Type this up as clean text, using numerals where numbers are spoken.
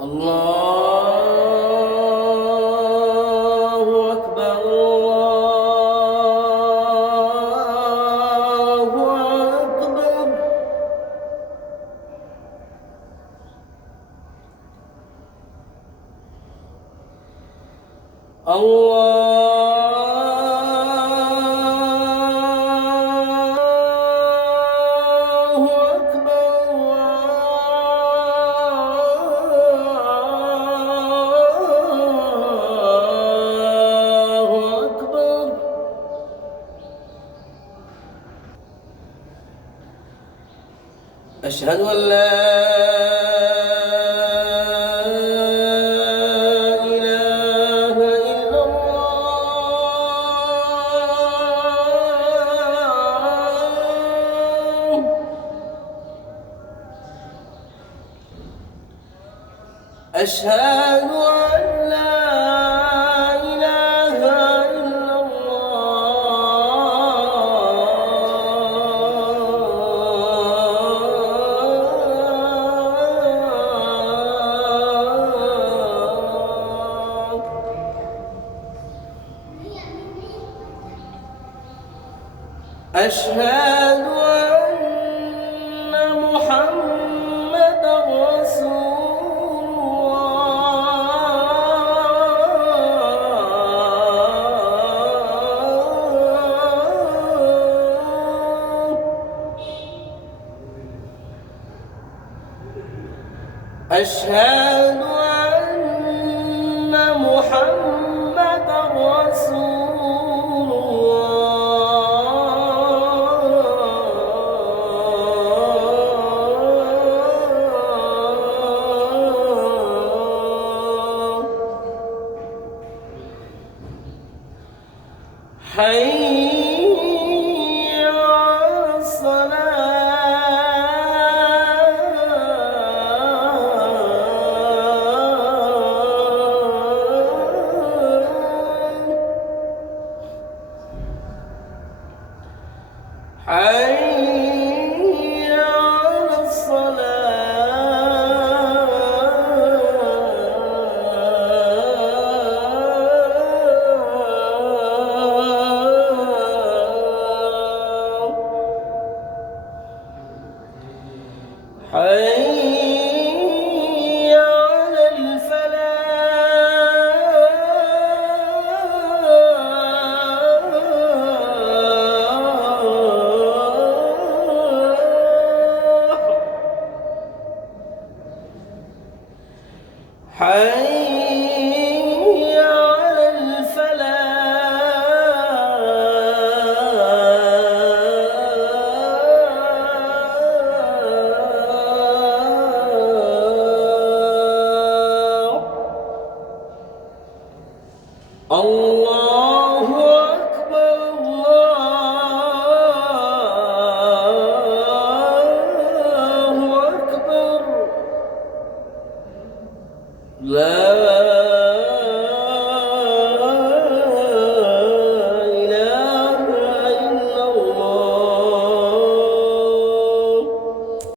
الله أكبر الله أكبر. أشهد أن لا إله إلا الله. أشهد أن لا إله إلا الله. أشهد أن محمدًا رسول أشهد أن محمدًا رسول الله. حي على الصلاة. حي على الصلاة. حي على الفلاح. حي على الفلاح. الله أكبر الله أكبر. لا